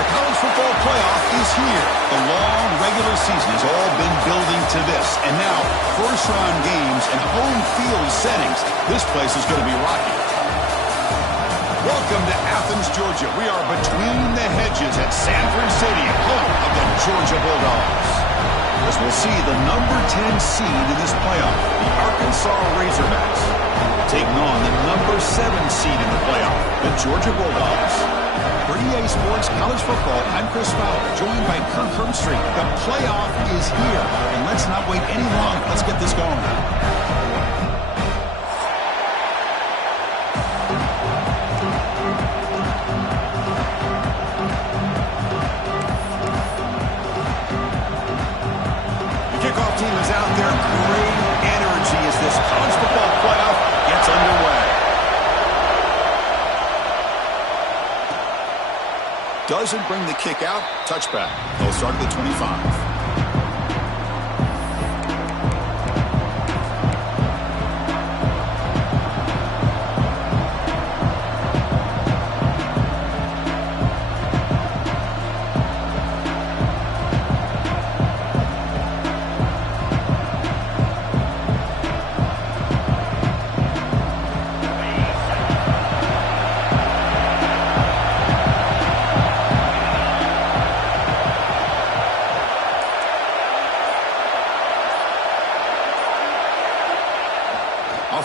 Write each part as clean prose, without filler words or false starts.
The college football playoff is here. The long regular season has all been building to this. And now, first-round games and home field settings. This place is going to be rocky. Welcome to Athens, Georgia. We are between the hedges at Sanford Stadium, home of the Georgia Bulldogs. As we'll see the number 10 seed in this playoff, the Arkansas Razorbacks, taking on the number 7 seed in the playoff, the Georgia Bulldogs. For EA Sports College Football, I'm Chris Fowler, joined by Kirk Herbstreit. The playoff is here, and let's not wait any longer. Let's get this going. Team is out there. Great energy as this college football playoff gets underway. Doesn't bring the kick out. Touchback. They'll start at the 25.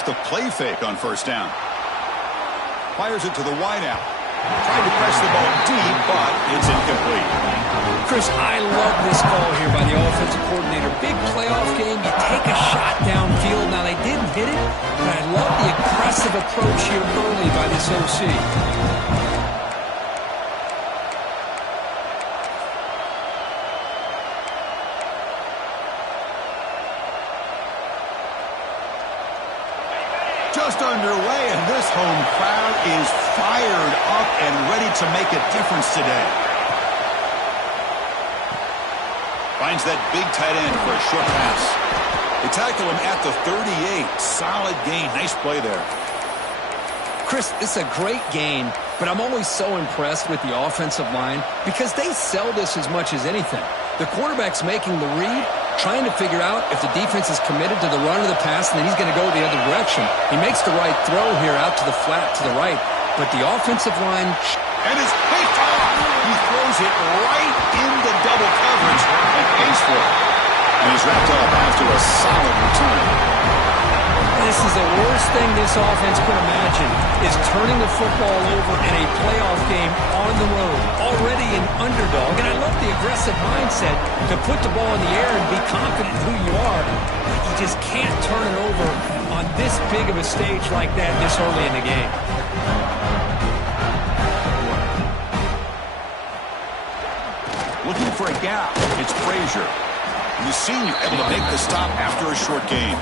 The play fake on first down. Fires it to the wideout. Tried to press the ball deep, but it's incomplete. Chris, I love this call here by the offensive coordinator. Big playoff game. You take a shot downfield. Now, they didn't hit it, but I love the aggressive approach here early by this OC. Just underway, and this home crowd is fired up and ready to make a difference today. Finds that big tight end for a short pass. They tackle him at the 38. Solid gain. Nice play there. Chris, it's a great gain, but I'm always so impressed with the offensive line because they sell this as much as anything. The quarterback's making the read, trying to figure out if the defense is committed to the run or the pass, and then he's going to go the other direction. He makes the right throw here out to the flat to the right, but the offensive line... And it's picked off. He throws it right into double coverage and pays for it. And he's wrapped up after a solid return. This is the worst thing this offense could imagine, is turning the football over in a playoff game on the road, already an underdog. And I love the aggressive mindset to put the ball in the air and be confident in who you are. But you just can't turn it over on this big of a stage like that this early in the game. Looking for a gap. It's Frazier. The senior able to make the stop after a short game.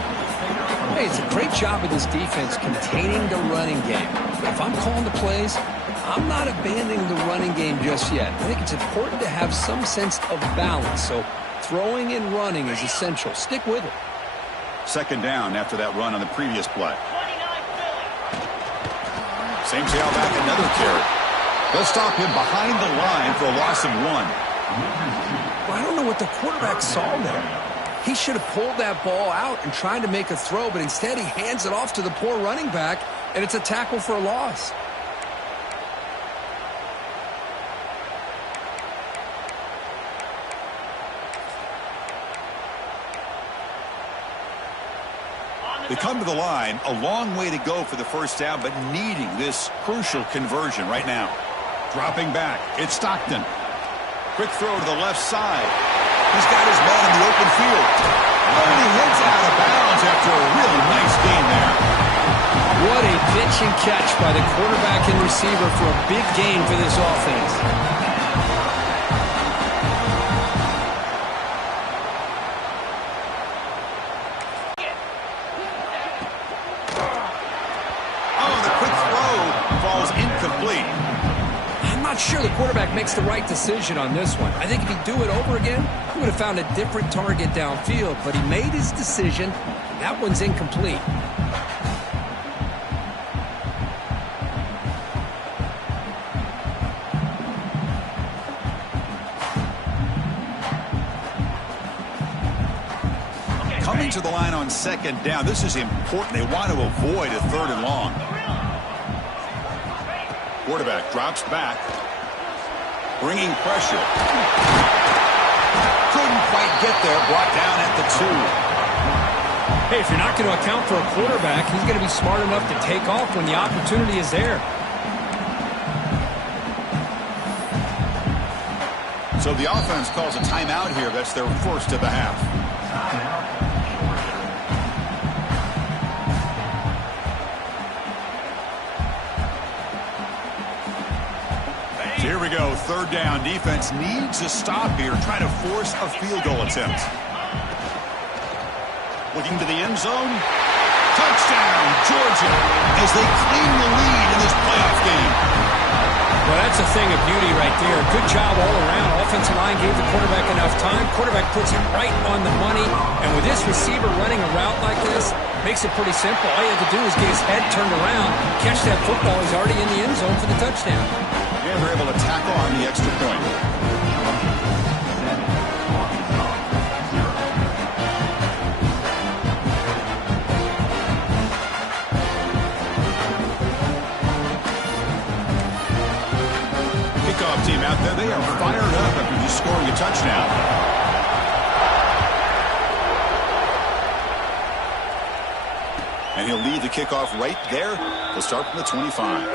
Hey, it's a great job of this defense containing the running game. If I'm calling the plays, I'm not abandoning the running game just yet. I think it's important to have some sense of balance. So throwing and running is essential. Stick with it. Second down after that run on the previous play. Same tailback, another carry. They'll stop him behind the line for a loss of 1. Well, I don't know what the quarterback saw there. He should have pulled that ball out and tried to make a throw, but instead he hands it off to the poor running back, and it's a tackle for a loss. They come to the line, a long way to go for the first down, but needing this crucial conversion right now. Dropping back, it's Stockton. Quick throw to the left side. He's got his man in the open field. Oh, and he heads out of bounds after a really nice gain there. What a pitch and catch by the quarterback and receiver for a big gain for this offense. Oh, the quick throw falls incomplete. I'm not sure the quarterback makes the right decision on this one. I think if he'd do it over again, he would have found a different target downfield, but he made his decision. That one's incomplete. to the line on second down. This is important. They want to avoid a 3rd and long. Quarterback drops back, bringing pressure. Couldn't quite get there. Brought down at the 2. Hey, if you're not going to account for a quarterback, he's going to be smart enough to take off when the opportunity is there. So the offense calls a timeout here. That's their first of the half. Here we go, 3rd down. Defense needs a stop here, trying to force a field goal attempt. Looking to the end zone. Touchdown, Georgia, as they claim the lead in this playoff game. Well, that's a thing of beauty right there. Good job all around. Offensive line gave the quarterback enough time. Quarterback puts it right on the money. And with this receiver running a route like this, makes it pretty simple. All you have to do is get his head turned around, catch that football. He's already in the end zone for the touchdown. And they're able to tackle on the extra point. Kickoff team out there, they are fired up after just scoring a touchdown. And he'll lead the kickoff right there. He'll start from the 25.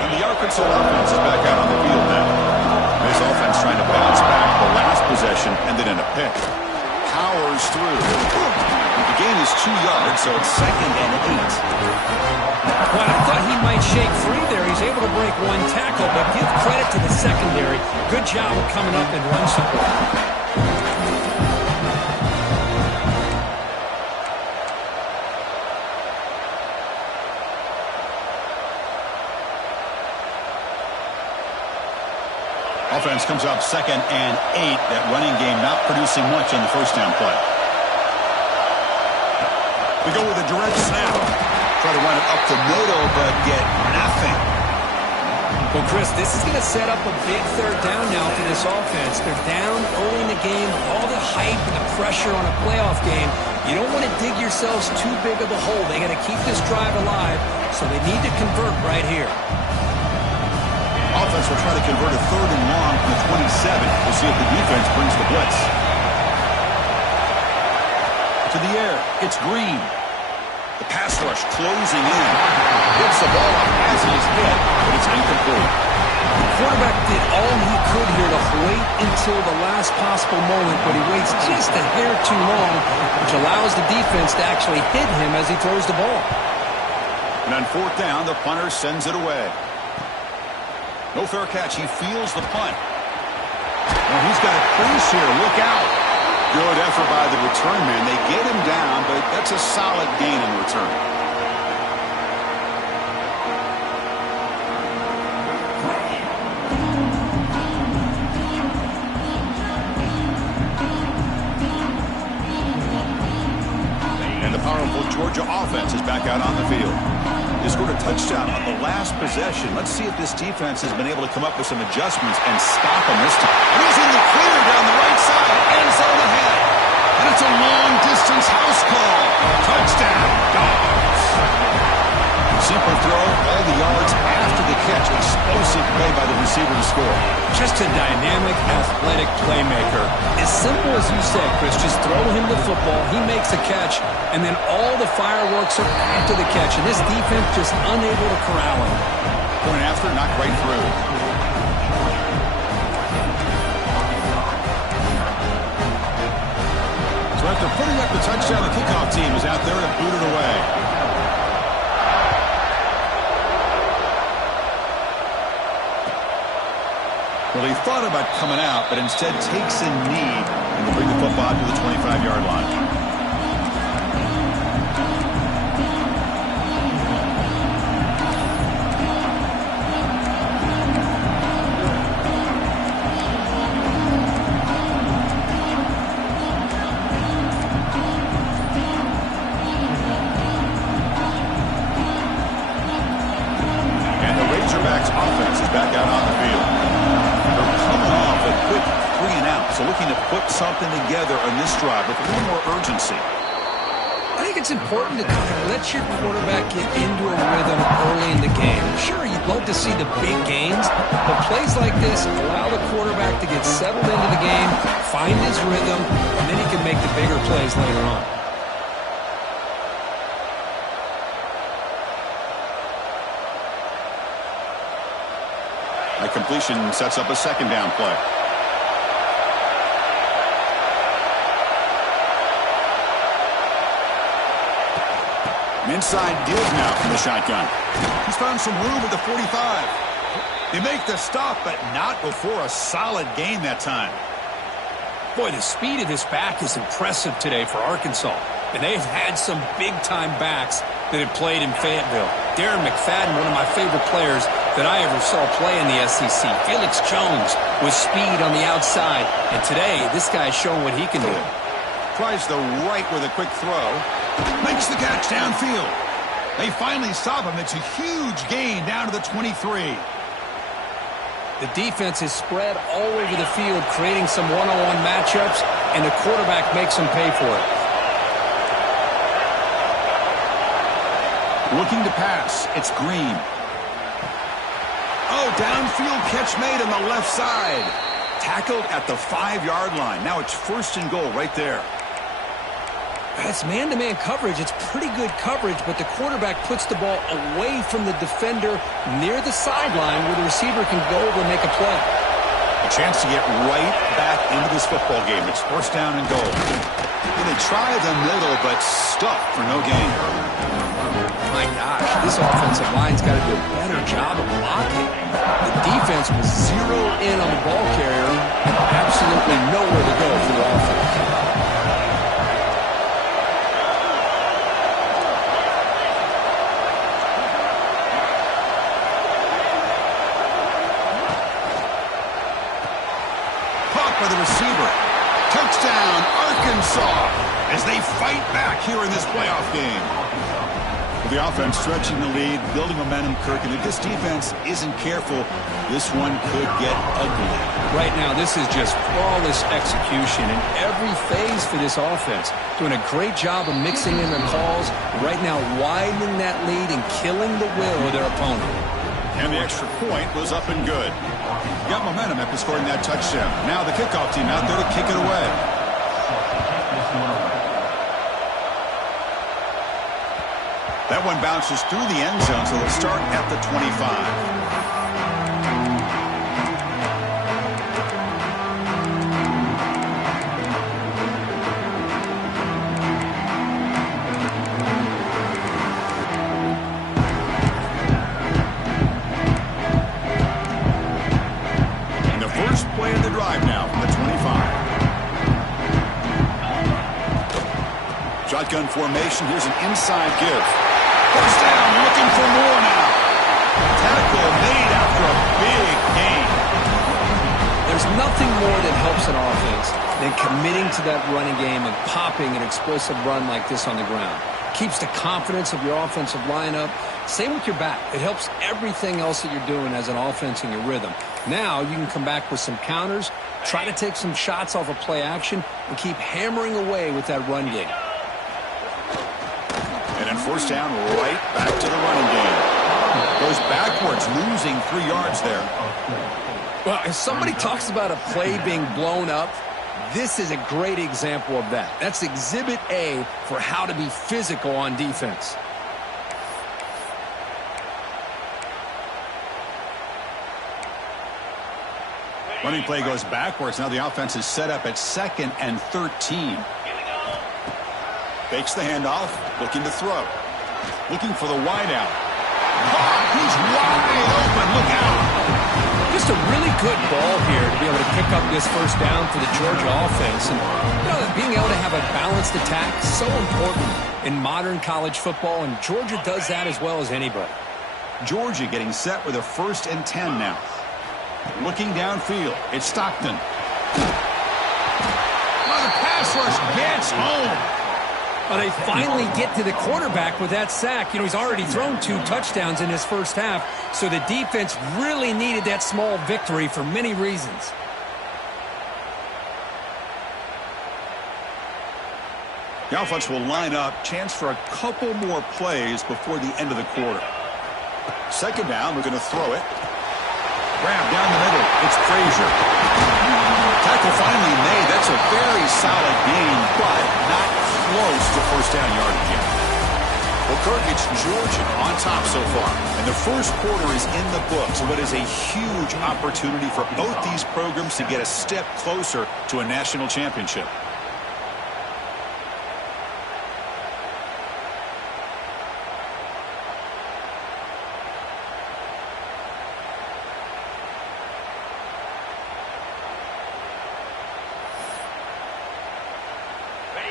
And the Arkansas offense is back out on the field now. This offense trying to bounce back the last possession and then in a pick. Powers through. The gain is 2 yards, so it's 2nd and 8. Well, I thought he might shake free there. He's able to break one tackle, but give credit to the secondary. Good job of coming up and run support. Offense comes up 2nd and 8. That running game not producing much on the first down play. We go with a direct snap. Try to run it up the middle, but get nothing. Well, Chris, this is going to set up a big 3rd down now for this offense. They're down early in the game. All the hype and the pressure on a playoff game. You don't want to dig yourselves too big of a hole. They got to keep this drive alive, so they need to convert right here. Offense will try to convert a 3rd and long from the 27. We'll see if the defense brings the blitz. To the air, it's Green. The pass rush closing in. Gets the ball up as he's hit, but it's incomplete. The quarterback did all he could here to wait until the last possible moment, but he waits just a hair too long, which allows the defense to actually hit him as he throws the ball. And on 4th down, the punter sends it away. No fair catch. He feels the punt. Well, he's got a crease here. Look out. Good effort by the return man. They get him down, but that's a solid gain in return. And the powerful Georgia offense is back out on the field. They scored a touchdown on the last possession. Let's see if this defense has been able to come up with some adjustments and stop him this time. He's in the clear down the right side. End zone ahead. And it's a long-distance house call. Touchdown, Dogs. Simple throw, all the yards after the catch. Explosive play by the receiver to score. Just a dynamic, athletic playmaker. As simple as you said, Chris, just throw him the football, he makes a catch, and then all the fireworks are after the catch, and this defense just unable to corral him. Point after, knocked right through. So after putting up the touchdown, the kickoff team is out there to boot it away. Well, he thought about coming out, but instead takes a knee and will bring the football to the 25-yard line. So looking to put something together on this drive with a little more urgency. I think it's important to kind of let your quarterback get into a rhythm early in the game. Sure, you'd love to see the big gains, but plays like this allow the quarterback to get settled into the game, find his rhythm, and then he can make the bigger plays later on. That completion sets up a second down play. An inside give now from the shotgun. He's found some room at the 45. They make the stop, but not before a solid gain that time. Boy, the speed of this back is impressive today for Arkansas. And they've had some big-time backs that have played in Fayetteville. Darren McFadden, one of my favorite players that I ever saw play in the SEC. Felix Jones with speed on the outside. And today, this guy's showing what he can do. Tries the right with a quick throw. Makes the catch downfield. They finally stop him. It's a huge gain down to the 23. The defense is spread all over the field, creating some one-on-one matchups, and the quarterback makes them pay for it. Looking to pass. It's Green. Oh, downfield catch made on the left side. Tackled at the 5-yard line. Now it's 1st and goal right there. That's man-to-man coverage. It's pretty good coverage, but the quarterback puts the ball away from the defender near the sideline where the receiver can go over and make a play. A chance to get right back into this football game. It's 1st down and goal. And they try the middle, but stuck for no gain. My gosh, this offensive line's got to do a better job of blocking. The defense was zeroed in on the ball carrier and absolutely nowhere to go for the offense. By the receiver. Touchdown, Arkansas, as they fight back here in this playoff game. The offense stretching the lead, building momentum, Kirk, and if this defense isn't careful, this one could get ugly. Right now, this is just flawless execution in every phase for this offense. Doing a great job of mixing in their calls, right now widening that lead and killing the will of their opponent. And the extra point was up and good. Got momentum after scoring that touchdown. Now the kickoff team out there to kick it away. That one bounces through the end zone, so they'll start at the 25. Shotgun formation. Here's an inside give. First down, looking for more now. Tackle made after a big gain. There's nothing more that helps an offense than committing to that running game and popping an explosive run like this on the ground. Keeps the confidence of your offensive lineup. Same with your back. It helps everything else that you're doing as an offense in your rhythm. Now you can come back with some counters, try to take some shots off of play action, and keep hammering away with that run game. And then 1st down, right back to the running game. Goes backwards, losing 3 yards there. Well, if somebody talks about a play being blown up, this is a great example of that. That's Exhibit A for how to be physical on defense. Running play goes backwards. Now the offense is set up at 2nd and 13. Fakes the handoff, looking to throw. Looking for the wideout. Oh, he's wide open. Look out. Just a really good ball here to be able to pick up this 1st down for the Georgia offense. And, you know, being able to have a balanced attack is so important in modern college football, and Georgia does that as well as anybody. Georgia getting set with a 1st and 10 now. Looking downfield. It's Stockton. Oh, the pass rush gets home. Well, they finally get to the quarterback with that sack. You know, he's already thrown 2 touchdowns in his 1st half, so the defense really needed that small victory for many reasons. The offense will line up. Chance for a couple more plays before the end of the quarter. Second down, we're going to throw it. Grab down the middle. It's Frazier. Tackle finally made. That's a very solid gain, but not close to first down yardage yet. Well, Kirk, it's Georgia on top so far. And the first quarter is in the books. What is a huge opportunity for both these programs to get a step closer to a national championship.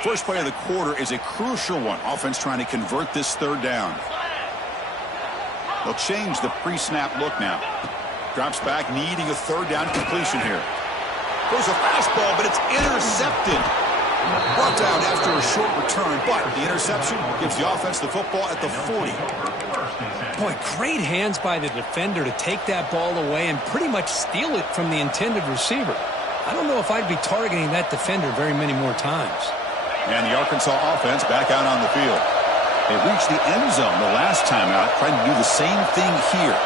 First play of the quarter is a crucial one. Offense trying to convert this third down. They'll change the pre-snap look now. Drops back, needing a third down completion here. Throws a fastball, but it's intercepted. Brought down after a short return, but the interception gives the offense the football at the 40. Boy, great hands by the defender to take that ball away and pretty much steal it from the intended receiver. I don't know if I'd be targeting that defender very many more times. And the Arkansas offense back out on the field. They reached the end zone the last time out, trying to do the same thing here.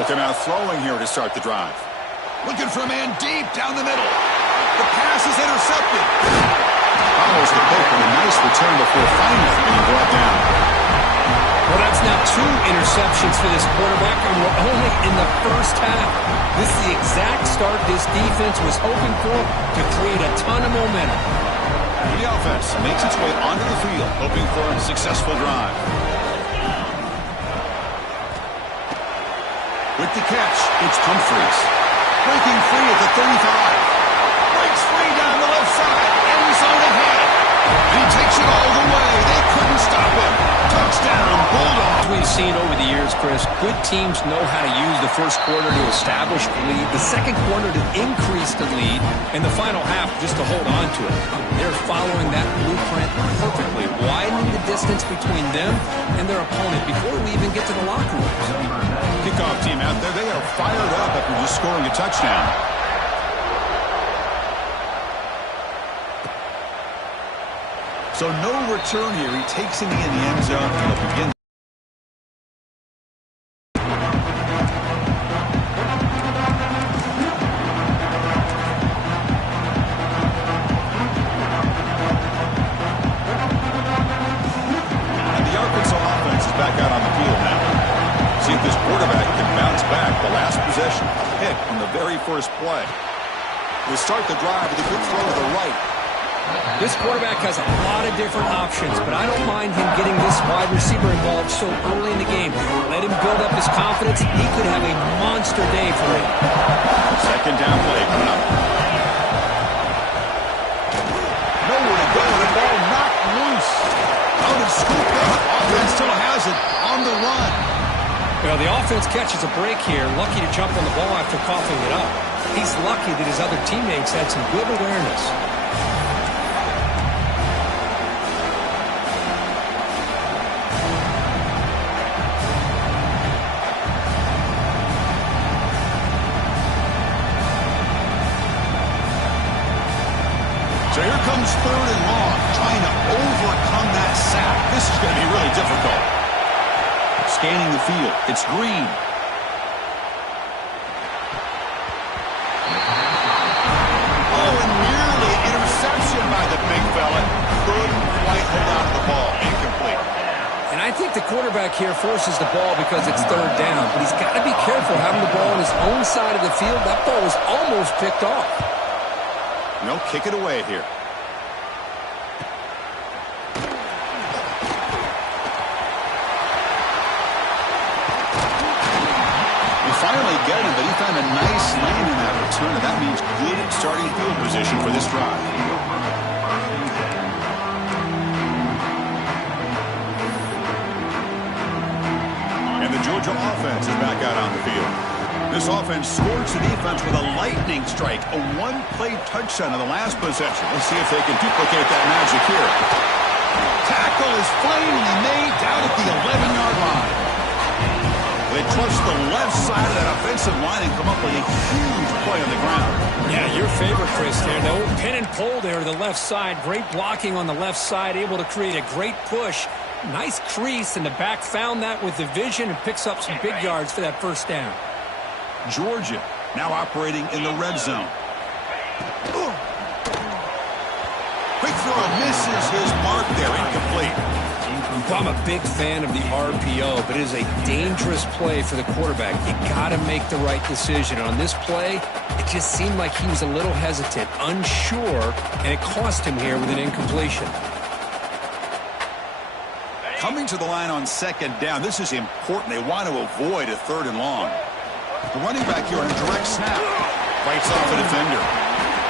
Looking out throwing here to start the drive. Looking for a man deep down the middle. The pass is intercepted. Follows the pick with a nice return before finally being brought down. Well, that's now 2 interceptions for this quarterback, and we're only in the first half. This is the exact start this defense was hoping for to create a ton of momentum. The offense makes its way onto the field, hoping for a successful drive. With the catch, it's Humphries. Breaking free at the 35. Breaks free down the left side. End zone ahead. And he takes it all the way. They couldn't stop him. Touchdown, Bulldogs. We've seen over the years, Chris, good teams know how to use the first quarter to establish the lead, the second quarter to increase the lead, and the final half just to hold on to it. They're following that blueprint perfectly, widening the distance between them and their opponent before we even get to the locker rooms. Kickoff team out there, they are fired up after just scoring a touchdown. So no return here. He takes it in the end zone and he'll begin. And the Arkansas offense is back out on the field now. See if this quarterback can bounce back. The last possession, a pick on the very first play. They start the drive with a good throw to the right. This quarterback has a lot of different options, but I don't mind him getting this wide receiver involved so early in the game. Let him build up his confidence. He could have a monster day for him. Second down play coming up. Nowhere to go. The ball knocked loose. Out and scooped up. Offense still has it on the run. Well, the offense catches a break here. Lucky to jump on the ball after coughing it up. He's lucky that his other teammates had some good awareness. So here comes third and long, trying to overcome that sack. This is going to be really difficult. Scanning the field, it's Green. Oh, and nearly an interception by the big fella. Couldn't quite hold on to the ball. Incomplete. And I think the quarterback here forces the ball because it's third down, but he's got to be careful having the ball on his own side of the field. That ball was almost picked off. No, kick it away here. They finally get him, but he found a nice lane in that return, and that means good starting field position for this drive. And the Georgia offense is back out on the field. This offense scorched the defense with a lightning strike, a one-play touchdown in the last possession. Let's see if they can duplicate that magic here. Tackle is finally made down at the 11-yard line. They trust the left side of that offensive line and come up with a huge play on the ground. Yeah, your favorite, Chris, there. The old pin and pull there to the left side. Great blocking on the left side, able to create a great push. Nice crease, and the back found that with the vision and picks up some big yards for that first down. Georgia now operating in the red zone. Quick throw misses his mark there, incomplete. I'm a big fan of the RPO, but it is a dangerous play for the quarterback. You got to make the right decision. On this play, it just seemed like he was a little hesitant, unsure, and it cost him here with an incompletion. Coming to the line on second down, this is important. They want to avoid a 3rd and long. The running back here on a direct snap fights off a defender.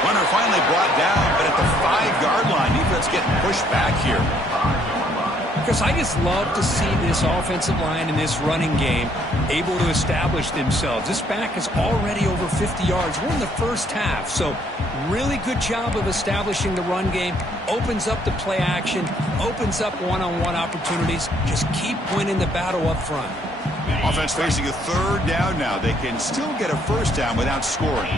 Runner finally brought down, but at the 5-yard line, defense getting pushed back here. Because I just love to see this offensive line in this running game able to establish themselves. This back is already over 50 yards. We're in the first half, so really good job of establishing the run game. Opens up the play action, opens up one-on-one opportunities. Just keep winning the battle up front. Offense facing a 3rd down now. They can still get a first down without scoring.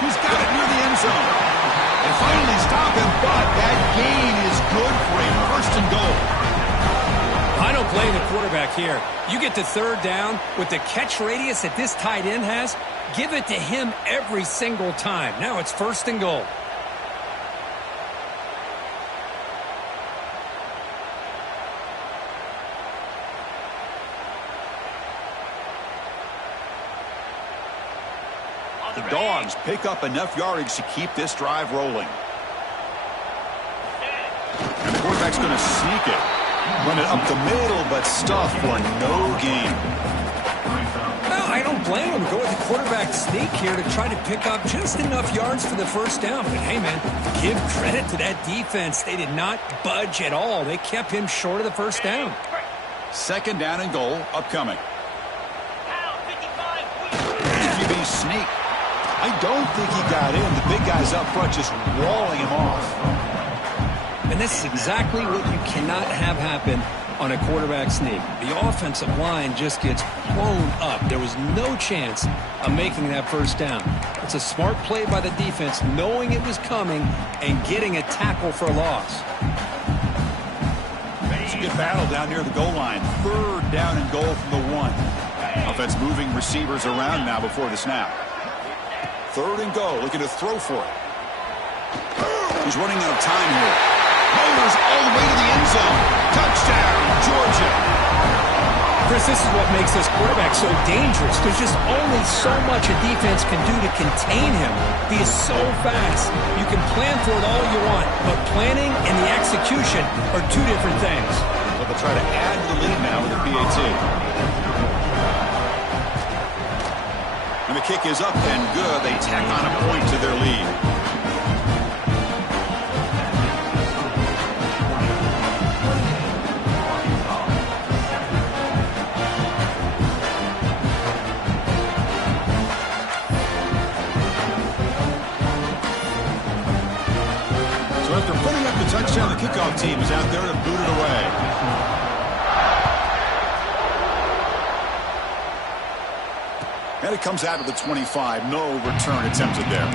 He's got it near the end zone. They finally stop him, but that gain is good for him. 1st and goal. I don't blame the quarterback here. You get to 3rd down with the catch radius that this tight end has, give it to him every single time. Now it's 1st and goal. The Dogs pick up enough yardage to keep this drive rolling. And the quarterback's going to sneak it. Run it up the middle, but stuff for no gain. Well, I don't blame him. Go with the quarterback sneak here to try to pick up just enough yards for the first down. But, hey, man, give credit to that defense. They did not budge at all. They kept him short of the first down. 2nd down and goal upcoming. QB sneak. I don't think he got in. The big guy's up front just walling him off. And this is exactly what you cannot have happen on a quarterback sneak. The offensive line just gets blown up. There was no chance of making that first down. It's a smart play by the defense, knowing it was coming and getting a tackle for a loss. It's a good battle down near the goal line. 3rd down and goal from the 1. Offense moving receivers around now before the snap. 3rd and goal, looking to throw for it. He's running out of time here. Motors all the way to the end zone. Touchdown, Georgia. Chris, this is what makes this quarterback so dangerous. There's just only so much a defense can do to contain him. He is so fast. You can plan for it all you want, but planning and the execution are 2 different things. But they'll try to add to the lead now with the PAT. And the kick is up and good. They tack on a point to their lead. So after putting up the touchdown, the kickoff team is out there to boot it away. And it comes out of the 25. No return attempted there.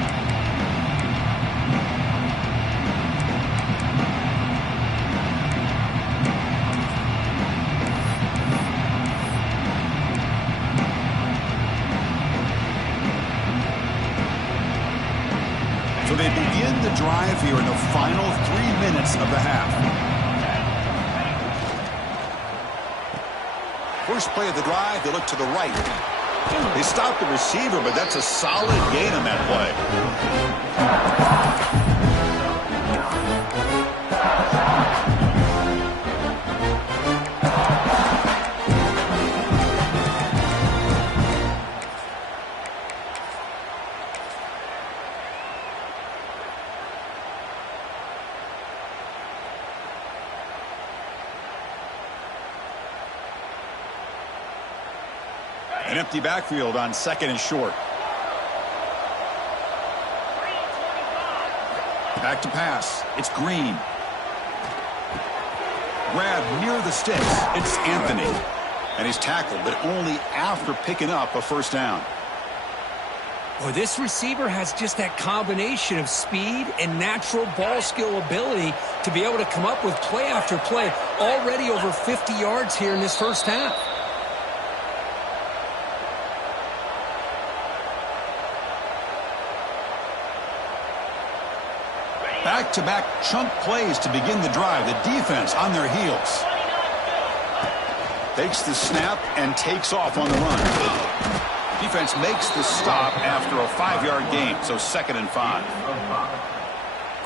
So they begin the drive here in the final 3 minutes of the half. First play of the drive, they look to the right. They stopped the receiver, but that's a solid gain on that play. An empty backfield on 2nd and short. Back to pass. It's Green. Grabbed near the sticks. It's Anthony. And he's tackled, but only after picking up a first down. Well, this receiver has just that combination of speed and natural ball skill ability to be able to come up with play after play. Already over 50 yards here in this first half. Back-to-back chunk plays to begin the drive. The defense on their heels. Takes the snap and takes off on the run. Defense makes the stop after a 5-yard gain, so 2nd and 5.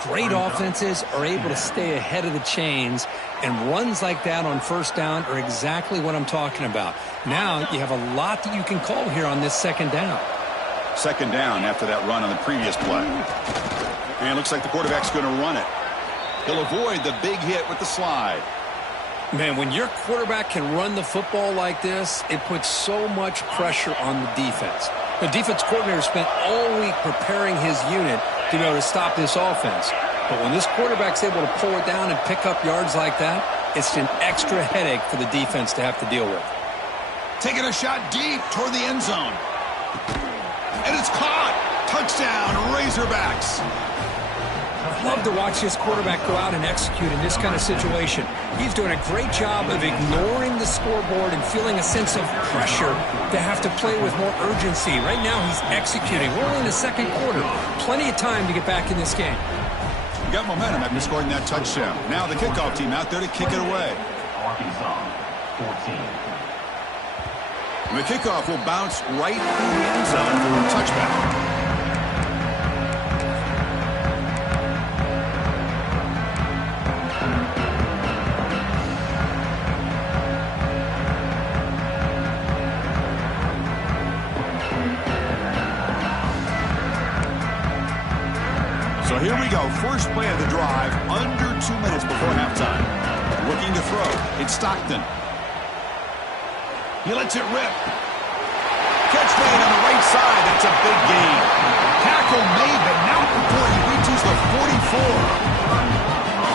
Great offenses are able to stay ahead of the chains, and runs like that on first down are exactly what I'm talking about. Now you have a lot that you can call here on this 2nd down. 2nd down after that run on the previous play. And looks like the quarterback's going to run it. He'll avoid the big hit with the slide. Man, when your quarterback can run the football like this, it puts so much pressure on the defense. The defense coordinator spent all week preparing his unit to be able to stop this offense. But when this quarterback's able to pull it down and pick up yards like that, it's an extra headache for the defense to have to deal with. Taking a shot deep toward the end zone. And it's caught. Touchdown, Razorbacks. Love to watch this quarterback go out and execute in this kind of situation. He's doing a great job of ignoring the scoreboard and feeling a sense of pressure to have to play with more urgency. Right now he's executing. We're only in the 2nd quarter. Plenty of time to get back in this game. You got momentum after scoring that touchdown. Now the kickoff team out there to kick it away. And the kickoff will bounce right through the end zone for a touchback. So here we go. First play of the drive, under 2 minutes before halftime. Looking to throw. It's Stockton. He lets it rip. Catch made on the right side. That's a big gain. Tackle made, but not before he reaches the 44.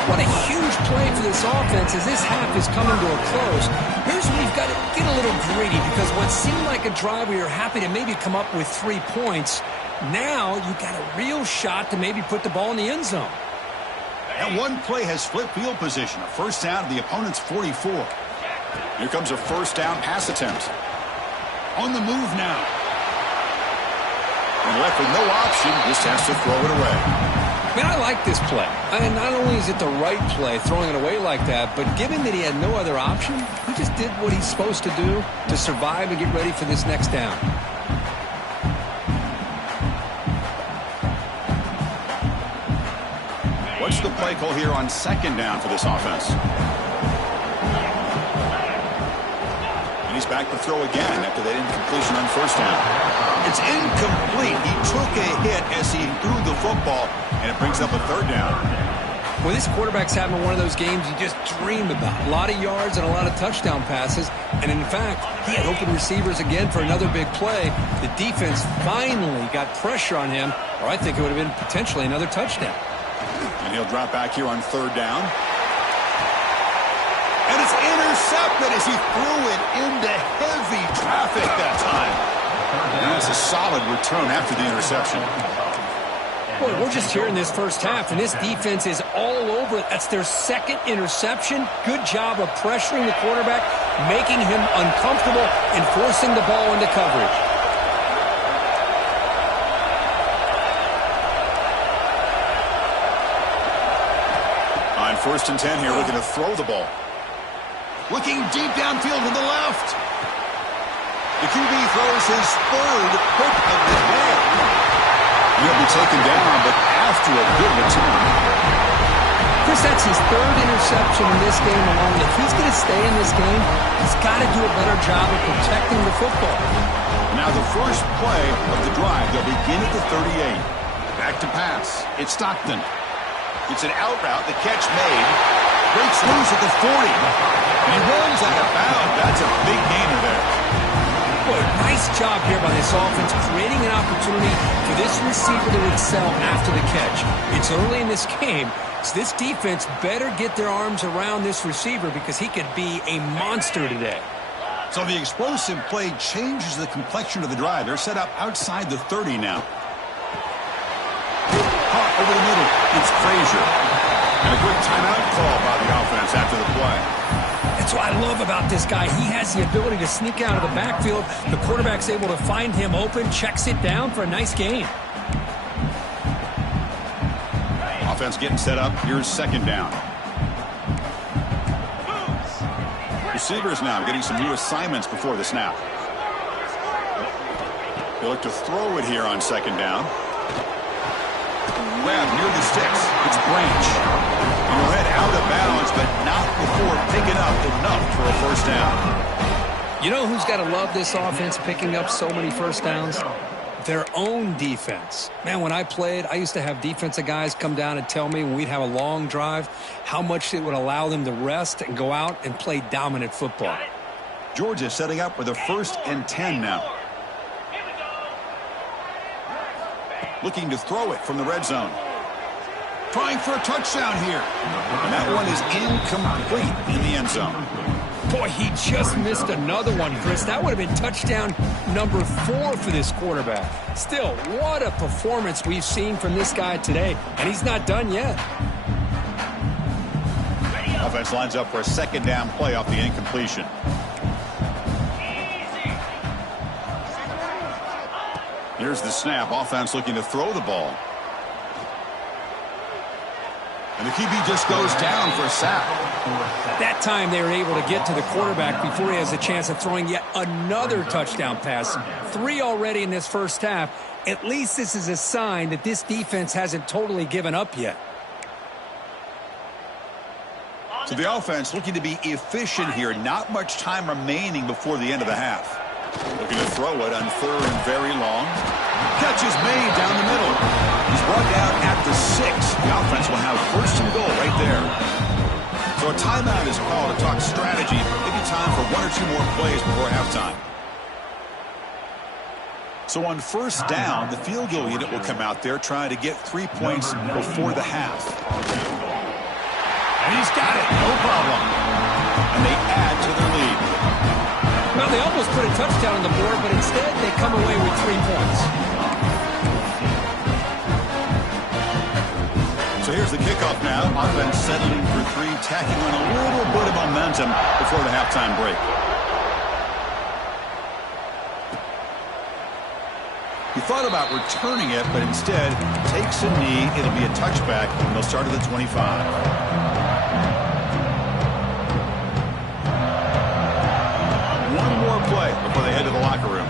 What a huge play for this offense as this half is coming to a close. Here's where you've got to get a little greedy, because what seemed like a drive where you're happy to maybe come up with 3 points, now you've got a real shot to maybe put the ball in the end zone. And one play has flipped field position. A first down to the opponent's 44. Here comes a first down pass attempt. On the move now. And left with no option, just has to throw it away. Man, I like this play. And not only is it the right play, throwing it away like that, but given that he had no other option, he just did what he's supposed to do to survive and get ready for this next down. What's the play call here on 2nd down for this offense? And he's back to throw again after that incompletion on first down. It's incomplete. He took a hit as he threw the football, and it brings up a 3rd down. Well, this quarterback's having one of those games you just dream about. A lot of yards and a lot of touchdown passes. And in fact, he had open receivers again for another big play. The defense finally got pressure on him, or I think it would have been potentially another touchdown. And he'll drop back here on 3rd down. And it's intercepted as he threw it into heavy traffic that time. And that's a solid return after the interception. Boy, we're just here in this first half, and this defense is all over it. That's their 2nd interception. Good job of pressuring the quarterback, making him uncomfortable, and forcing the ball into coverage. On 1st and 10 here, looking to throw the ball. Looking deep downfield to the left. The QB throws his 3rd pick of the day. He'll be taken down, but after a good return. Chris, that's his 3rd interception in this game alone. If he's going to stay in this game, he's got to do a better job of protecting the football. Now the first play of the drive, they'll begin at the 38. Back to pass. It's Stockton. It's an out route. The catch made. Breaks loose at the 40. And he runs out of bounds. That's a big gainer there. Boy, nice job here by this offense, creating an opportunity for this receiver to excel after the catch. It's early in this game, This defense better get their arms around this receiver because he could be a monster today. So the explosive play changes the complexion of the drive. They're set up outside the 30 now. Caught over the middle. It's Frazier. And a quick timeout call by the offense after the play. That's what I love about this guy. He has the ability to sneak out of the backfield. The quarterback's able to find him open, checks it down for a nice gain. Offense getting set up. Here's second down. Receivers now getting some new assignments before the snap. They look to throw it here on second down. Grab near the sticks. It's Branch. And he'll head out of bounds, but not before picking up enough for a first down. You know who's got to love this offense picking up so many first downs? Their own defense. Man, when I played, I used to have defensive guys come down and tell me when we'd have a long drive how much it would allow them to rest and go out and play dominant football. Georgia setting up with a 1st and 10 now. Looking to throw it from the red zone. Trying for a touchdown here. And that one is incomplete in the end zone. Boy, he just missed another one, Chris. That would have been touchdown number 4 for this quarterback. Still, what a performance we've seen from this guy today. And he's not done yet. Offense lines up for a second down play off the incompletion. Here's the snap. Offense looking to throw the ball. And the QB just goes down for a sack. That time they were able to get to the quarterback before he has a chance of throwing yet another touchdown pass. 3 already in this first half. At least this is a sign that this defense hasn't totally given up yet. So the offense looking to be efficient here. Not much time remaining before the end of the half. Looking to throw it on 3rd and very long. Catch is made down the middle. He's brought down at the 6. The offense will have 1st and goal right there. So a timeout is called to talk strategy. Maybe time for 1 or 2 more plays before halftime. So on 1st down, the field goal unit will come out there trying to get 3 points before the half. And he's got it. No problem. And they add to their lead. Well, they almost put a touchdown on the board, but instead they come away with 3 points. So here's the kickoff now. Offense settling for 3, tacking on a little bit of momentum before the halftime break. He thought about returning it, but instead takes a knee. It'll be a touchback, and they'll start at the 25. One more play before they head to the locker room.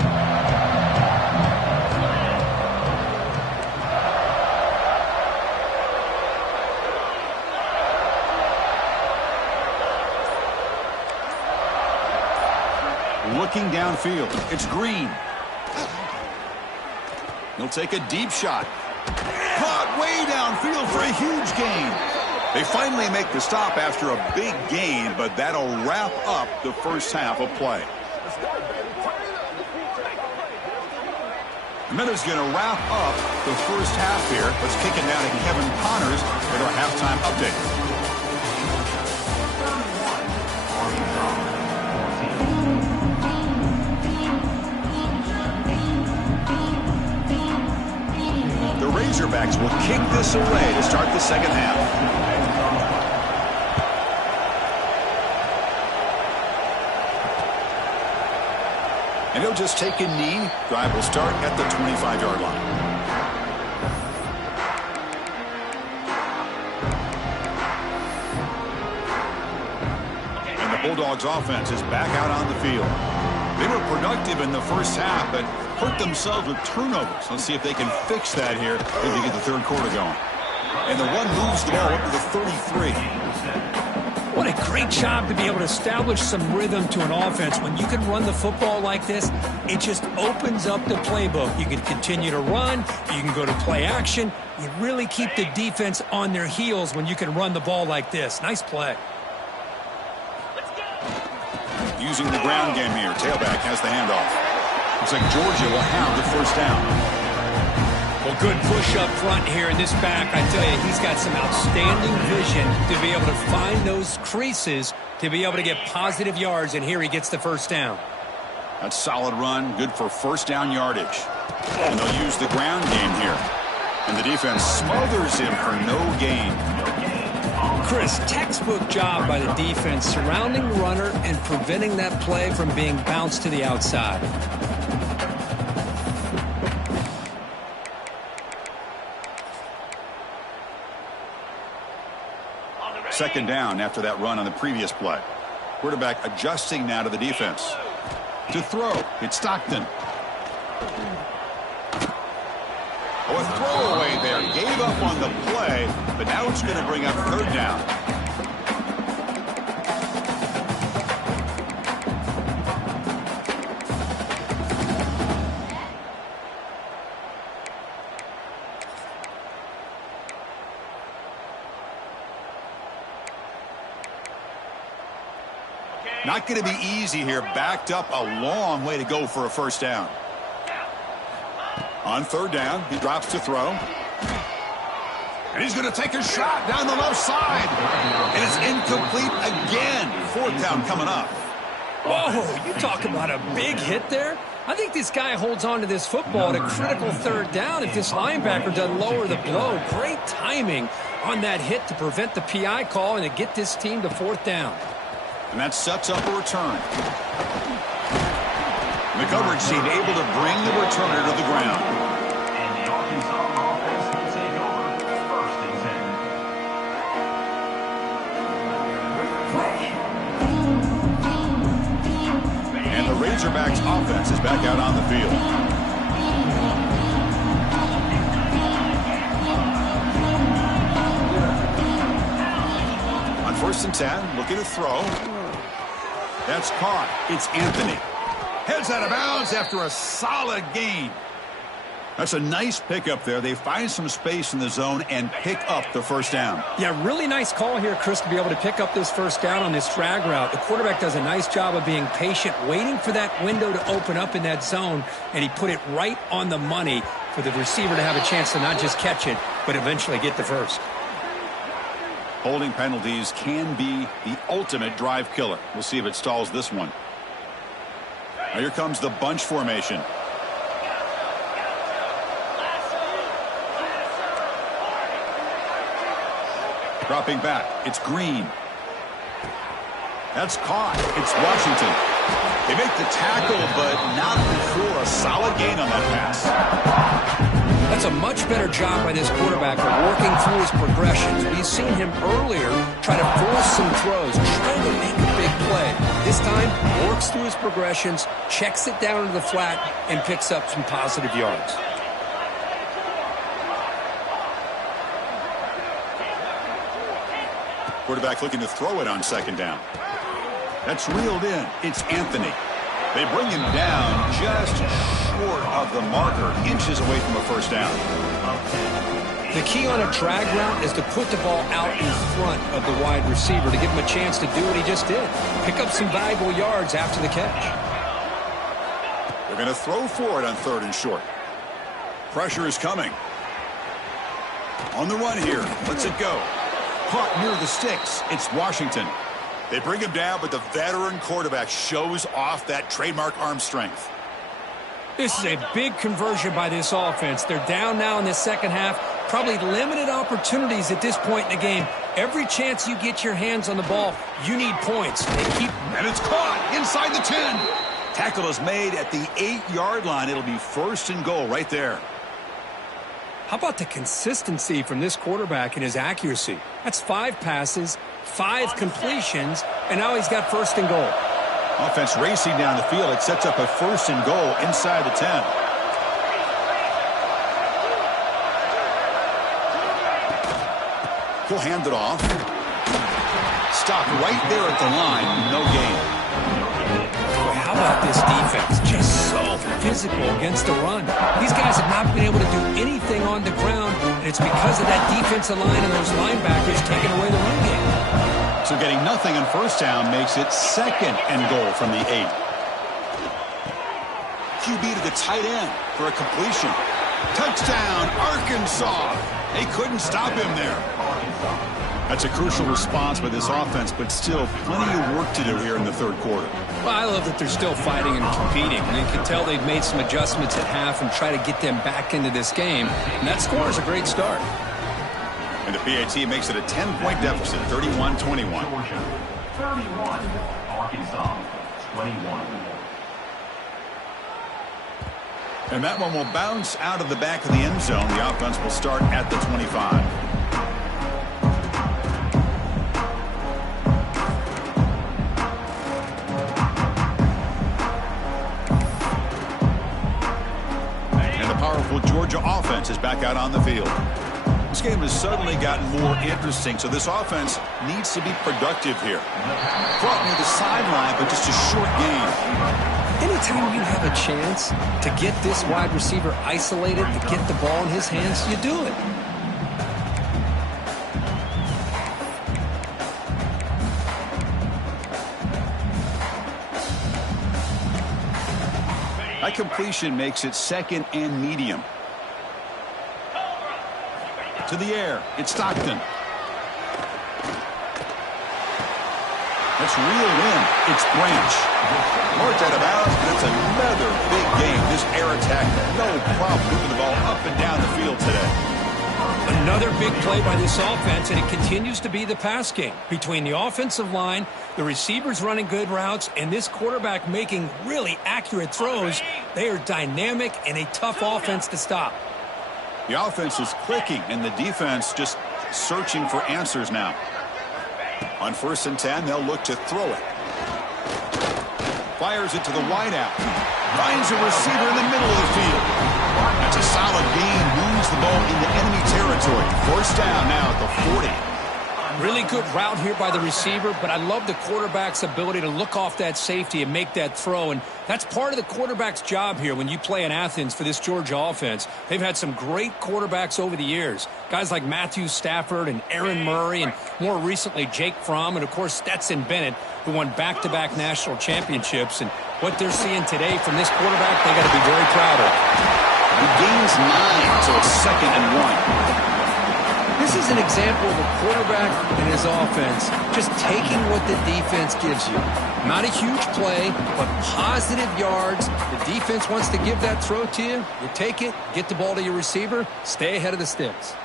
Looking downfield. It's Green. He'll take a deep shot. Caught way downfield for a huge gain. They finally make the stop after a big gain, but that'll wrap up the first half of play. Minutes going to wrap up the first half here. Let's kick it down to Kevin Connors with our halftime update. The Razorbacks will kick this away to start the second half. And he'll just take a knee. Drive will start at the 25-yard line. And the Bulldogs offense is back out on the field. They were productive in the first half, but hurt themselves with turnovers. Let's see if they can fix that here as we get the third quarter going. And the one moves the ball up to the 33. What a great job to be able to establish some rhythm to an offense. When you can run the football like this, it just opens up the playbook. You can continue to run. You can go to play action. You really keep the defense on their heels when you can run the ball like this. Nice play. Using the ground game here. Tailback has the handoff. Looks like Georgia will have the first down. Well, good push up front here in this back. I tell you, he's got some outstanding vision to be able to find those creases to be able to get positive yards, and here he gets the first down. That's solid run, good for first down yardage. And they'll use the ground game here. And the defense smothers him for no gain. Chris, textbook job by the defense surrounding the runner and preventing that play from being bounced to the outside. Second down after that run on the previous play. Quarterback adjusting now to the defense. To throw, it's Stockton. Oh, a throwaway there. Gave up on the play, but now it's going to bring up third down. Not going to be easy here. Backed up a long way to go for a first down. On third down, he drops to throw. And he's going to take a shot down the left side. And it's incomplete again. Fourth down coming up. Whoa, you talk about a big hit there. I think this guy holds on to this football at a critical third down if this linebacker doesn't lower the blow. Great timing on that hit to prevent the PI call and to get this team to fourth down. And that sets up a return. The coverage team able to bring the returner to the ground. And the Arkansas offense will take over first and 10. And the Razorbacks offense is back out on the field. On first and 10, looking to throw. That's caught. It's Anthony. Heads out of bounds after a solid gain. That's a nice pickup there. They find some space in the zone and pick up the first down. Yeah, really nice call here, Chris, to be able to pick up this first down on this drag route. The quarterback does a nice job of being patient, waiting for that window to open up in that zone, and he put it right on the money for the receiver to have a chance to not just catch it, but eventually get the first. Holding penalties can be the ultimate drive killer. We'll see if it stalls this one. Now here comes the bunch formation. Dropping back, it's Green. That's caught. It's Washington. They make the tackle, but not before a solid gain on that pass. That's a much better job by this quarterback of working through his progressions. We've seen him earlier try to force some throws, trying to make a big play. This time, works through his progressions, checks it down to the flat, and picks up some positive yards. Quarterback looking to throw it on second down. That's reeled in. It's Anthony. They bring him down just short of the marker, inches away from a first down. The key on a drag route is to put the ball out in front of the wide receiver to give him a chance to do what he just did. Pick up some valuable yards after the catch. They're going to throw for it on third and short. Pressure is coming. On the run here. Let's it go. Caught near the sticks. It's Washington. They bring him down, but the veteran quarterback shows off that trademark arm strength. This is a big conversion by this offense. They're down now in the second half. Probably limited opportunities at this point in the game. Every chance you get your hands on the ball, you need points. And it's caught inside the 10. Tackle is made at the 8-yard line. It'll be first and goal right there. How about the consistency from this quarterback and his accuracy? That's 5 passes, 5 completions, and now he's got first and goal. Offense racing down the field. It sets up a first and goal inside the 10. He'll hand it off. Stopped right there at the line. No gain. How about this defense? Just so physical against the run. These guys have not been able to do anything on the ground, and it's because of that defensive line and those linebackers taking away the run game. So getting nothing on first down makes it second and goal from the 8. QB to the tight end for a completion. Touchdown, Arkansas. They couldn't stop him there. That's a crucial response by this offense, but still plenty of work to do here in the third quarter. Well, I love that they're still fighting and competing. And you can tell they've made some adjustments at half and try to get them back into this game. And that score is a great start. And the PAT makes it a 10-point deficit, 31-21. Georgia 31, Arkansas 21. And that one will bounce out of the back of the end zone. The offense will start at the 25. And the powerful Georgia offense is back out on the field. This game has suddenly gotten more interesting, so this offense needs to be productive here. Caught near the sideline, but just a short game. Anytime you have a chance to get this wide receiver isolated, to get the ball in his hands, you do it. That completion makes it second and medium. To the air, it's Stockton. That's reeled in. It's Branch. Marked out of bounds, but it's another big game. This air attack, no problem moving the ball up and down the field today. Another big play by this offense, and it continues to be the pass game. Between the offensive line, the receivers running good routes, and this quarterback making really accurate throws, they are dynamic and a tough offense to stop. The offense is clicking, and the defense just searching for answers now. On 1st and 10, they'll look to throw it. Fires it to the wideout. Finds a receiver in the middle of the field. That's a solid gain. Moves the ball into enemy territory. 1st down now at the 40. Really good route here by the receiver, but I love the quarterback's ability to look off that safety and make that throw. And that's part of the quarterback's job here when you play in Athens for this Georgia offense. They've had some great quarterbacks over the years. Guys like Matthew Stafford and Aaron Murray, and more recently Jake Fromm, and of course Stetson Bennett, who won back-to-back national championships. And what they're seeing today from this quarterback, they got to be very proud of. He gains 9, so it's 2nd and 1. This is an example of a quarterback and his offense just taking what the defense gives you. Not a huge play, but positive yards. The defense wants to give that throw to you. You take it, get the ball to your receiver, stay ahead of the sticks.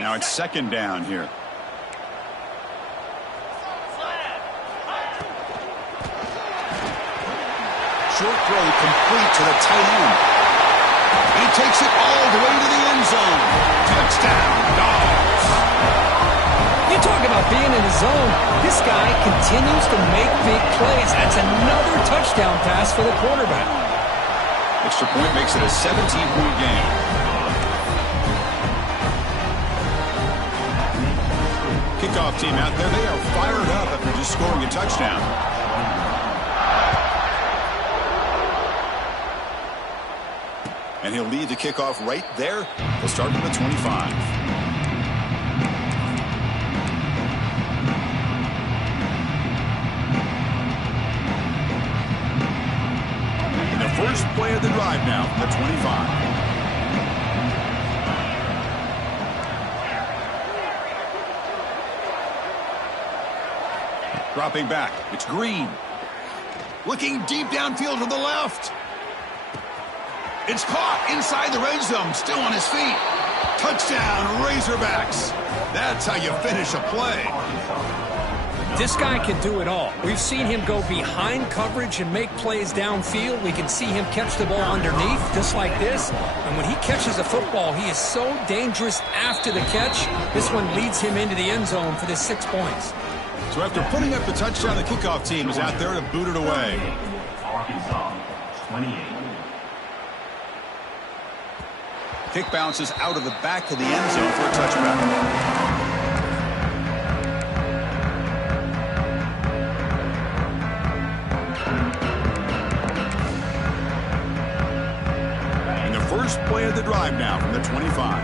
Now it's 2nd down here. Short throw complete to the tight end. He takes it all the way to the end zone. Touchdown, Dogs. You talk about being in the zone. This guy continues to make big plays. That's another touchdown pass for the quarterback. Extra point makes it a 17-point game. Kickoff team out there, they are fired up after just scoring a touchdown. And he'll lead the kickoff right there. They'll start at the 25. And the first play of the drive now from the 25. Dropping back. It's Green. Looking deep downfield to the left. It's caught inside the red zone, still on his feet. Touchdown, Razorbacks. That's how you finish a play. This guy can do it all. We've seen him go behind coverage and make plays downfield. We can see him catch the ball underneath, just like this. And when he catches a football, he is so dangerous after the catch. This one leads him into the end zone for the 6 points. So after putting up the touchdown, the kickoff team is out there to boot it away. Arkansas 28. Kick bounces out of the back of the end zone for a touchback. And the first play of the drive now from the 25.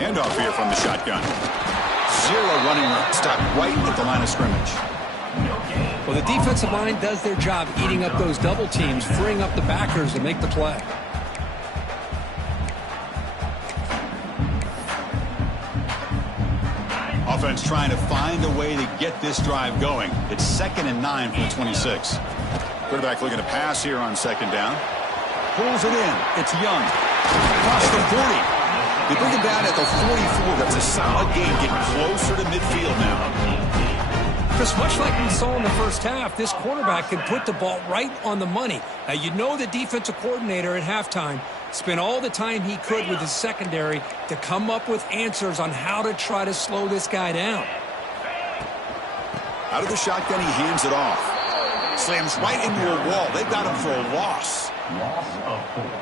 Handoff here from the shotgun. Zero running room. Stop right at the line of scrimmage. Well, the defensive line does their job eating up those double teams, freeing up the backers to make the play. Offense trying to find a way to get this drive going. It's 2nd and 9 from the 26. Quarterback looking to pass here on 2nd down. Pulls it in. It's Young. Across the 40. They bring him down at the 44. That's a solid gain. Getting closer to midfield now. Chris, much like we saw in the first half, this quarterback can put the ball right on the money. Now, you know the defensive coordinator at halftime spent all the time he could with his secondary to come up with answers on how to try to slow this guy down. Out of the shotgun, he hands it off. Slams right into a wall. They've got him for a loss.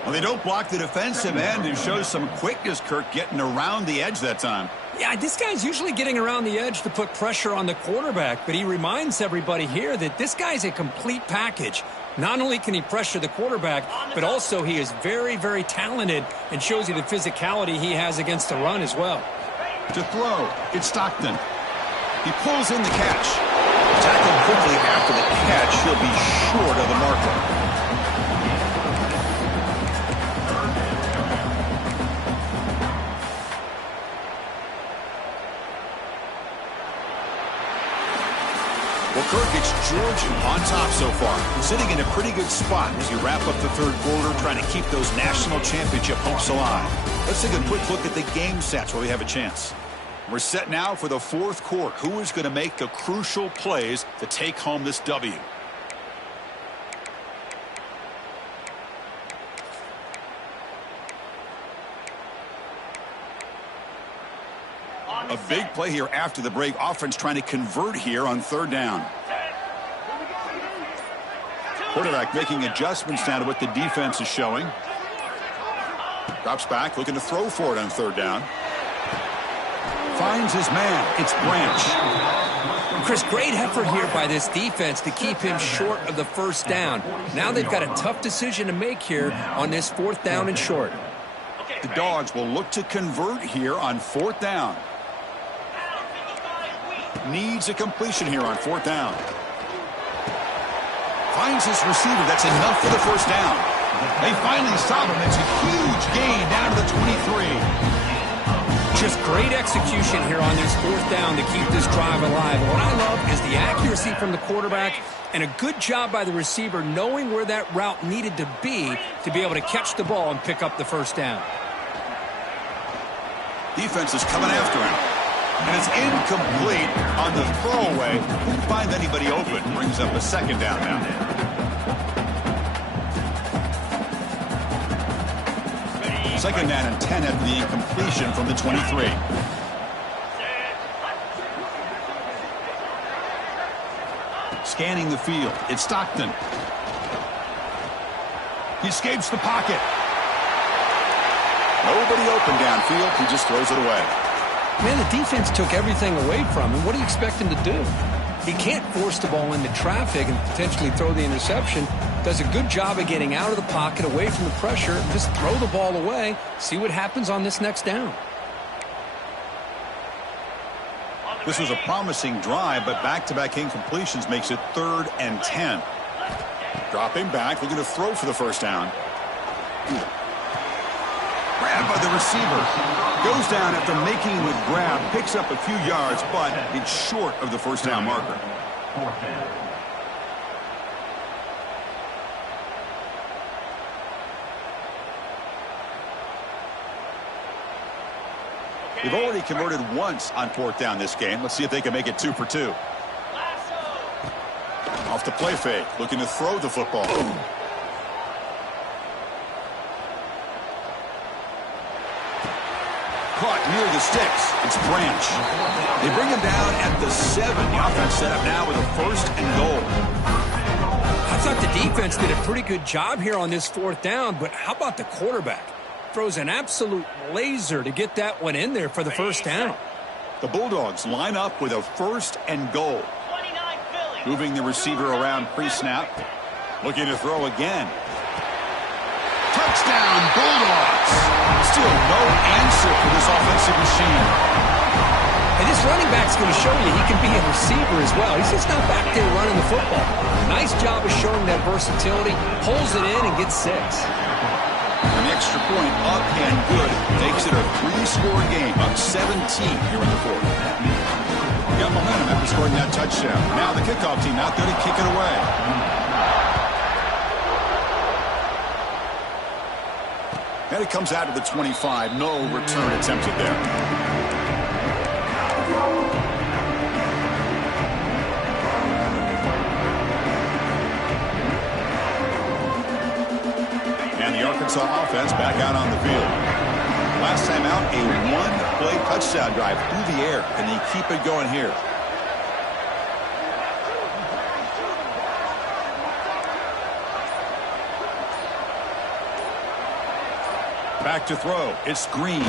Well, they don't block the defensive end and shows some quickness, Kirk, getting around the edge that time. Yeah, this guy's usually getting around the edge to put pressure on the quarterback, but he reminds everybody here that this guy's a complete package. Not only can he pressure the quarterback, but also he is very, very talented and shows you the physicality he has against the run as well. To throw, it's Stockton. He pulls in the catch. Tackled quickly after the catch. He'll be short of the marker. Well, Kirk, it's Georgia on top so far. Sitting in a pretty good spot as you wrap up the third quarter, trying to keep those national championship hopes alive. Let's take a quick look at the game stats where we have a chance. We're set now for the fourth quarter. Who is going to make the crucial plays to take home this W? A big play here after the break. Offense trying to convert here on 3rd down. Quarterback making adjustments now to what the defense is showing. Drops back, looking to throw for it on 3rd down. Finds his man. It's Branch. Chris, great effort here by this defense to keep him short of the 1st down. Now they've got a tough decision to make here on this 4th down and short. The Dogs will look to convert here on 4th down. Needs a completion here on 4th down. Finds his receiver. That's enough for the 1st down. They finally stop him. It's a huge gain down to the 23. Just great execution here on this 4th down to keep this drive alive. And what I love is the accuracy from the quarterback and a good job by the receiver knowing where that route needed to be able to catch the ball and pick up the 1st down. Defense is coming after him. And it's incomplete on the throwaway. Couldn't find anybody open. Brings up a 2nd down now. Second down and 10 after the incompletion from the 23. Scanning the field. It's Stockton. He escapes the pocket. Nobody open downfield. He just throws it away. Man, the defense took everything away from him. What do you expect him to do? He can't force the ball into traffic and potentially throw the interception. Does a good job of getting out of the pocket, away from the pressure, and just throw the ball away. See what happens on this next down. This was a promising drive, but back-to-back incompletions makes it 3rd and 10. Dropping back, looking to throw for the 1st down. Grabbed by the receiver. Goes down after making the grab. Picks up a few yards, but it's short of the 1st down marker. They've already converted once on 4th down this game. Let's see if they can make it 2 for 2. Off the play fake. Looking to throw the football. Caught near the sticks. It's Branch. They bring him down at the 7. The offense set up now with a 1st and goal. I thought the defense did a pretty good job here on this 4th down, but how about the quarterback? Throws an absolute laser to get that one in there for the 1st down. The Bulldogs line up with a 1st and goal. Moving the receiver around pre-snap. Looking to throw again. Touchdown, Bulldogs. Still no answer for this offensive machine. And this running back's going to show you he can be a receiver as well. He's just not back there running the football. Nice job of showing that versatility. Pulls it in and gets 6. An extra point up and good. Makes it a 3-score game, up 17 here in the fourth. Got momentum after scoring that touchdown. Now the kickoff team out there to kick it away. And it comes out to the 25. No return attempted there. And the Arkansas offense back out on the field. Last time out, a one-play touchdown drive through the air. And they keep it going here. Back to throw. It's Green.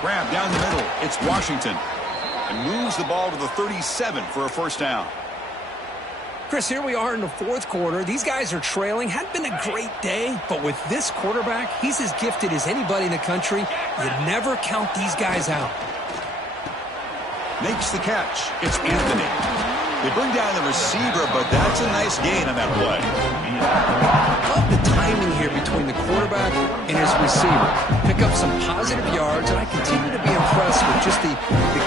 Grab down the middle. It's Washington. And moves the ball to the 37 for a first down. Chris, here we are in the fourth quarter. These guys are trailing. Hadn't been a great day, but with this quarterback, he's as gifted as anybody in the country. You never count these guys out. Makes the catch. It's Anthony. They bring down the receiver, but that's a nice gain on that play. Love the timing here between the quarterback and his receiver. Pick up some positive yards, and I continue to be impressed with just the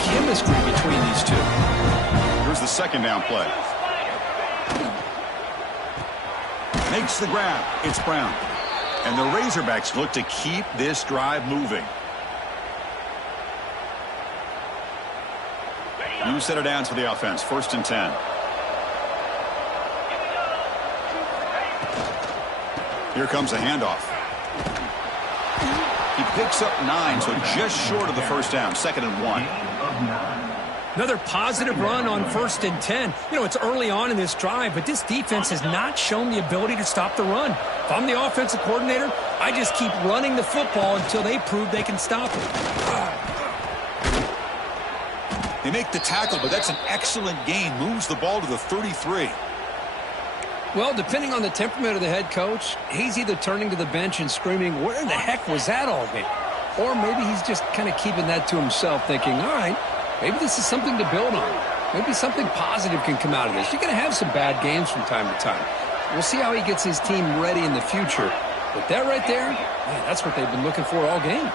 chemistry between these two. Here's the second down play. Makes the grab. It's Brown. And the Razorbacks look to keep this drive moving. New set of downs for the offense. 1st and 10. Here comes a handoff. He picks up 9, so just short of the first down. 2nd and 1. Another positive run on 1st and 10. You know, it's early on in this drive, but this defense has not shown the ability to stop the run. If I'm the offensive coordinator, I just keep running the football until they prove they can stop it. They make the tackle, but that's an excellent gain. Moves the ball to the 33. Well, depending on the temperament of the head coach, he's either turning to the bench and screaming, where in the heck was that all game? Or maybe he's just kind of keeping that to himself, thinking, all right, maybe this is something to build on. Maybe something positive can come out of this. You're going to have some bad games from time to time. We'll see how he gets his team ready in the future. But that right there, man, that's what they've been looking for all game.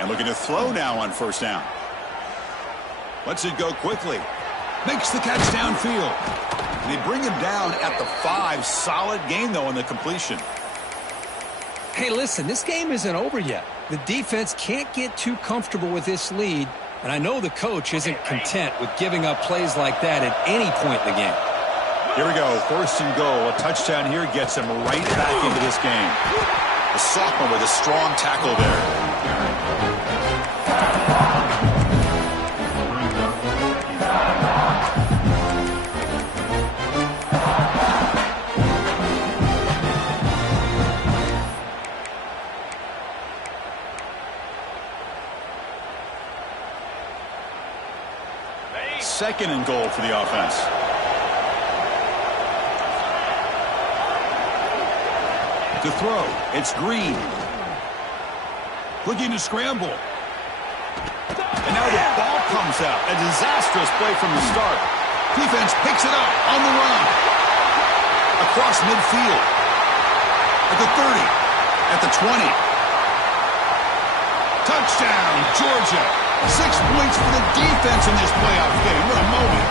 And looking to throw now on 1st down. Lets it go quickly. Makes the catch downfield. And they bring him down at the 5. Solid gain, though, on the completion. Hey, listen, this game isn't over yet. The defense can't get too comfortable with this lead, and I know the coach isn't content with giving up plays like that at any point in the game. Here we go, 1st and goal. A touchdown here gets him right back into this game. The sophomore with a strong tackle there. Second and goal for the offense. To throw, it's Green. Looking to scramble. And now the ball comes out. A disastrous play from the start. Defense picks it up on the run. Across midfield. At the 30. At the 20. Touchdown, Georgia. 6 points for the defense in this playoff game. What a moment.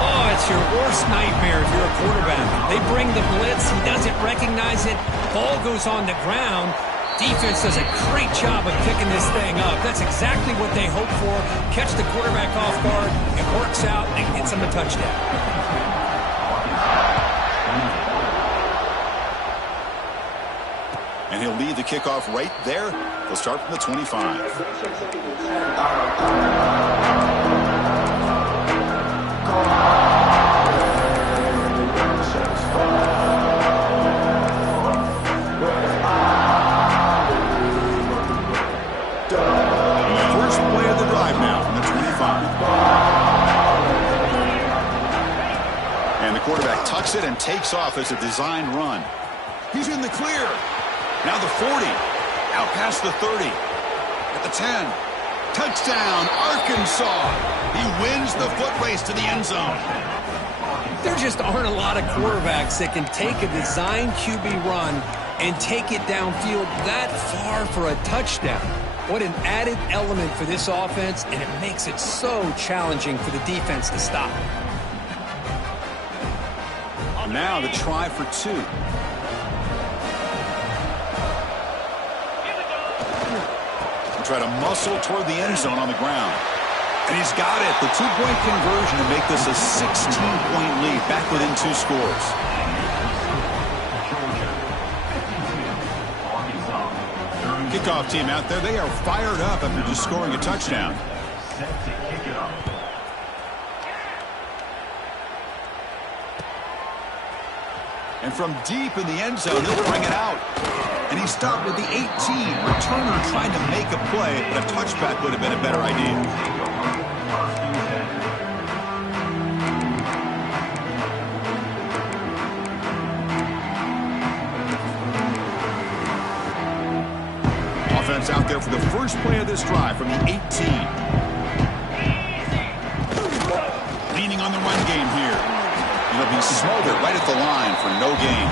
Oh, it's your worst nightmare if you're a quarterback. They bring the blitz. He doesn't recognize it. Ball goes on the ground. Defense does a great job of picking this thing up. That's exactly what they hope for. Catch the quarterback off guard. It works out and gets him a touchdown. And he'll lead the kickoff right there. They'll start from the 25. First play of the drive now from the 25. And the quarterback tucks it and takes off as a designed run. He's in the clear. Now the 40. Out past the 30. At the 10. Touchdown, Arkansas. He wins the foot race to the end zone. There just aren't a lot of quarterbacks that can take a design QB run and take it downfield that far for a touchdown. What an added element for this offense, and it makes it so challenging for the defense to stop. Now the try for 2. Try to muscle toward the end zone on the ground. And he's got it. The 2-point conversion to make this a 16-point lead, back within 2 scores. Kickoff team out there. They are fired up after just scoring a touchdown. And from deep in the end zone, they'll bring it out. And he stopped with the 18. Returner trying to make a play, but a touchback would have been a better idea. Offense out there for the first play of this drive from the 18. Leaning on the run game here. He'll be smothered right at the line for no gain.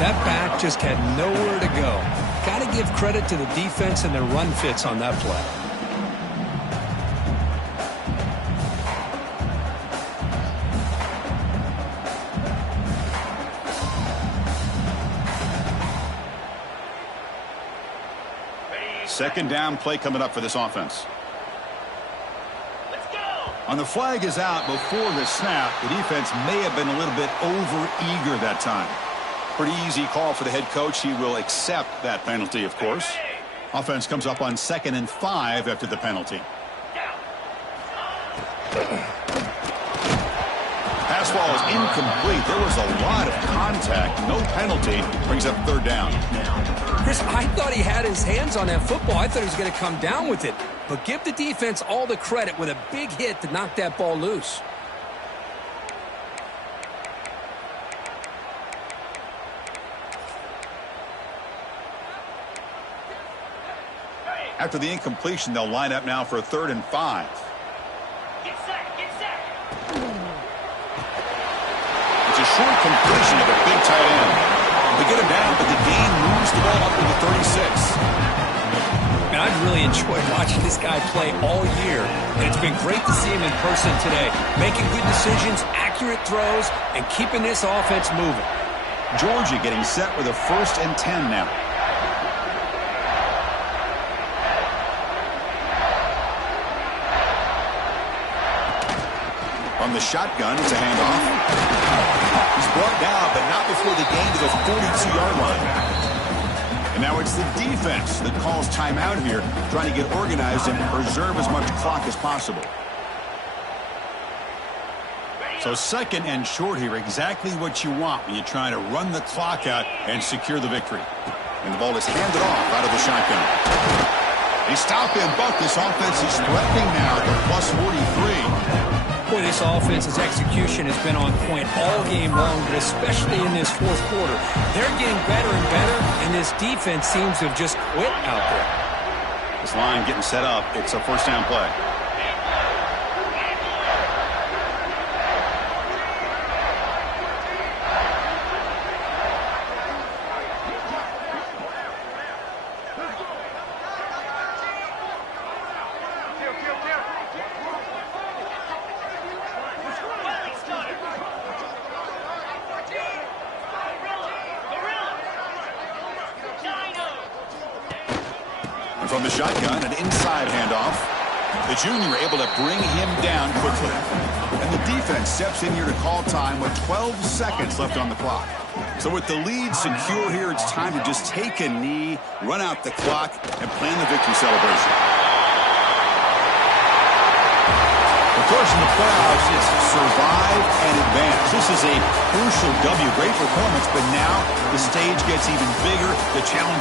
That back just had nowhere to go. Got to give credit to the defense and their run fits on that play. Second down play coming up for this offense. On the flag is out before the snap. The defense may have been a little bit over-eager that time. Pretty easy call for the head coach. He will accept that penalty, of course. Offense comes up on 2nd and 5 after the penalty. Pass ball is incomplete. There was a lot of contact. No penalty. Brings up 3rd down. Chris, I thought he had his hands on that football. I thought he was going to come down with it. But give the defense all the credit with a big hit to knock that ball loose. After the incompletion, they'll line up now for a 3rd and 5. Get set, get set. It's a short completion of a big tight end. They get him down, but the gain moves the ball up to the 36. Man, I've really enjoyed watching this guy play all year, and it's been great to see him in person today, making good decisions, accurate throws, and keeping this offense moving. Georgia getting set with a 1st and 10 now. From the shotgun, it's a handoff. He's brought down, but not before the gain to the 42-yard line. And now it's the defense that calls timeout here, trying to get organized and preserve as much clock as possible. So 2nd and short here, exactly what you want when you're trying to run the clock out and secure the victory. And the ball is handed off out of the shotgun. They stop him, but this offense is threatening now at the plus 43. Boy, this offense's execution has been on point all game long, but especially in this 4th quarter. They're getting better and better, and this defense seems to have just quit out there. This line getting set up. It's a 1st down play. From the shotgun, an inside handoff. The junior able to bring him down quickly. And the defense steps in here to call time with 12 seconds left on the clock. So with the lead secure here, it's time to just take a knee, run out the clock, and plan the victory celebration. Of course, in the playoffs, it's survive and advance. This is a crucial W. Great performance, but now the stage gets even bigger. The challenge